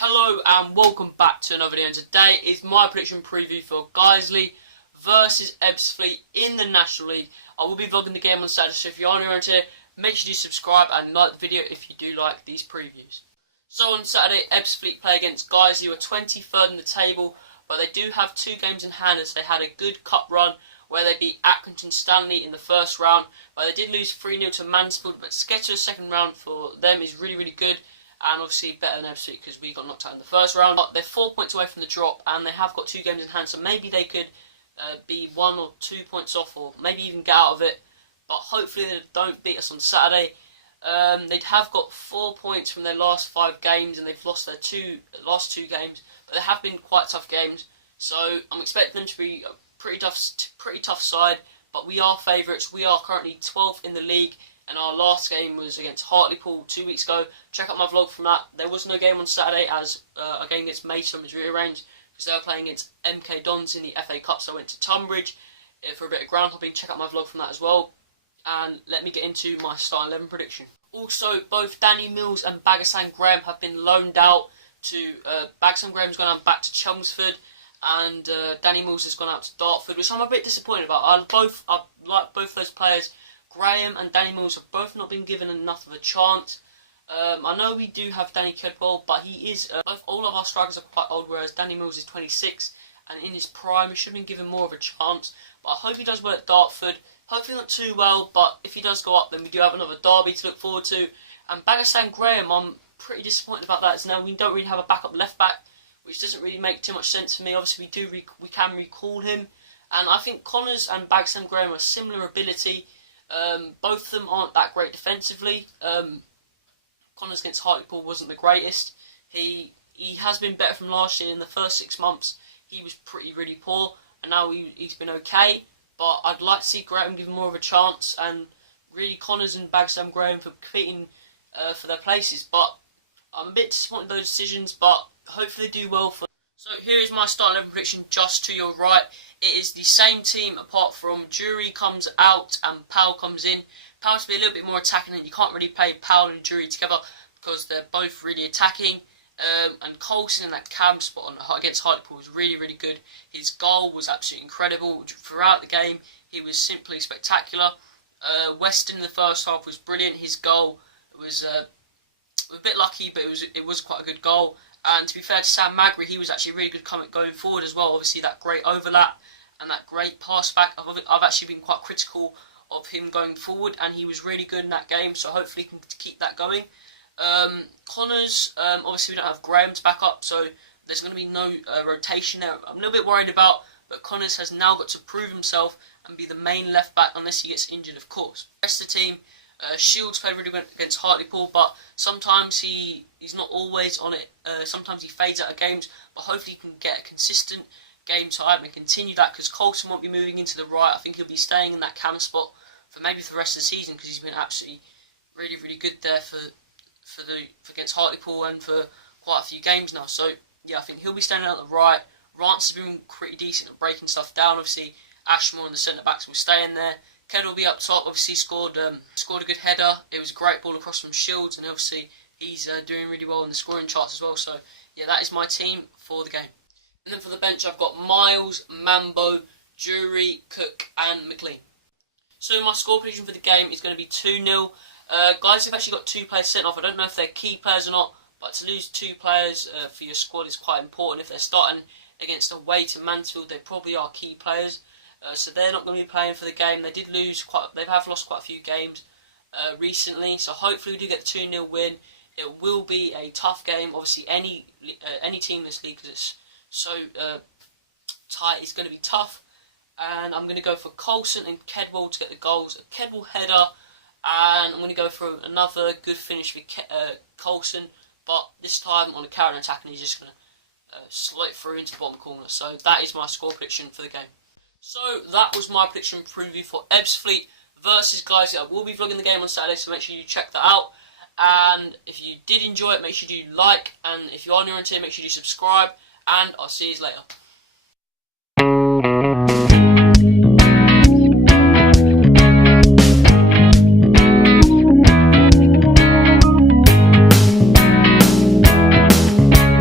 Hello and welcome back to another video, and today is my prediction preview for Guiseley versus Ebbsfleet in the National League. I will be vlogging the game on Saturday, so if you are new around here, make sure you subscribe and like the video if you do like these previews. So on Saturday, Ebbsfleet play against Guiseley, who are 23rd in the table, but they do have two games in hand as they had a good cup run where they beat Accrington Stanley in the first round, but they did lose 3-0 to Mansfield, but to get to the second round for them is really good. And obviously better than Ebbsfleet because we got knocked out in the first round. But they're 4 points away from the drop and they have got two games in hand, so maybe they could be 1 or 2 points off, or maybe even get out of it. But hopefully they don't beat us on Saturday. They have got 4 points from their last 5 games and they've lost their last two games. But they have been quite tough games, so I'm expecting them to be a pretty tough side. But we are favourites. We are currently 12th in the league. And our last game was against Hartlepool 2 weeks ago. Check out my vlog from that. There was no game on Saturday as a game against Mason was rearranged because they were playing against MK Dons in the FA Cup. So I went to Tunbridge for a bit of ground hopping. Check out my vlog from that as well. And let me get into my starting 11 prediction. Also, both Danny Mills and Bagassan Graham have been loaned out to... Bagassan Graham's gone back to Chelmsford. And Danny Mills has gone out to Dartford, which I'm a bit disappointed about. I like both those players. Graham and Danny Mills have both not been given enough of a chance. I know we do have Danny Kedwell, but he is... all of our strikers are quite old, whereas Danny Mills is 26, and in his prime, he should have been given more of a chance. But I hope he does well at Dartford. Hopefully not too well, but if he does go up, then we do have another derby to look forward to. And Bagassan Graham, I'm pretty disappointed about that. So now we don't really have a backup left-back, which doesn't really make too much sense for me. Obviously, we can recall him. And I think Connors and Bagassan Graham are similar ability. Both of them aren't that great defensively. Connors against Hartlepool wasn't the greatest. He has been better from last year. In the first 6 months, he was really poor, and now he's been okay. But I'd like to see Graham given more of a chance, and really Connors and Bagsam Graham for competing for their places. But I'm a bit disappointed with those decisions, but hopefully they do well for. So here is my starting 11 prediction just to your right. It is the same team apart from Jury comes out and Powell comes in. Powell's to be a little bit more attacking, and you can't really play Powell and Jury together because they're both really attacking. And Coulson in that cam spot against Hartlepool was really good. His goal was absolutely incredible. Throughout the game, he was simply spectacular. Weston in the first half was brilliant. His goal was a bit lucky, but it was quite a good goal. And to be fair to Sam Magri, he was actually really good going forward as well. Obviously, that great overlap and that great pass back. I've actually been quite critical of him going forward, and he was really good in that game. So hopefully he can keep that going. Connors, obviously we don't have Graham to back up, so there's going to be no rotation there. I'm a little bit worried about, but Connors has now got to prove himself and be the main left back unless he gets injured, of course. The rest of the team, Shields played really good against Hartlepool, but sometimes he's not always on it. Sometimes he fades out of games, but hopefully he can get a consistent game time and continue that, because Coulson won't be moving into the right. I think he'll be staying in that cam spot for maybe for the rest of the season, because he's been absolutely really good there for against Hartlepool and for quite a few games now. So yeah, I think he'll be standing out the right. Rance has been pretty decent at breaking stuff down. Obviously Ashmore and the centre backs will stay in there. Ked will be up top. Obviously scored a good header. It was a great ball across from Shields, and obviously he's doing really well in the scoring charts as well. So yeah, that is my team for the game. And then for the bench, I've got Miles, Mambo, Jury, Cook and McLean. So my score prediction for the game is going to be 2-0. Guys have actually got 2 players sent off. I don't know if they're key players or not, but to lose 2 players for your squad is quite important. If they're starting against away to Mansfield, they probably are key players. So they're not going to be playing for the game. They have lost quite a few games recently, so hopefully we do get the 2-0 win. It will be a tough game. Obviously, any team in this league, because it's so tight, is going to be tough. And I'm going to go for Coulson and Kedwell to get the goals. A Kedwell header, and I'm going to go for another good finish for Coulson, but this time on a counter attack, and he's just going to slide through into the bottom corner. So that is my score prediction for the game. So that was my prediction preview for Ebbsfleet versus Guiseley. I will be vlogging the game on Saturday, so make sure you check that out. And if you did enjoy it, make sure you like. And if you are new around here, make sure you subscribe. And I'll see you later.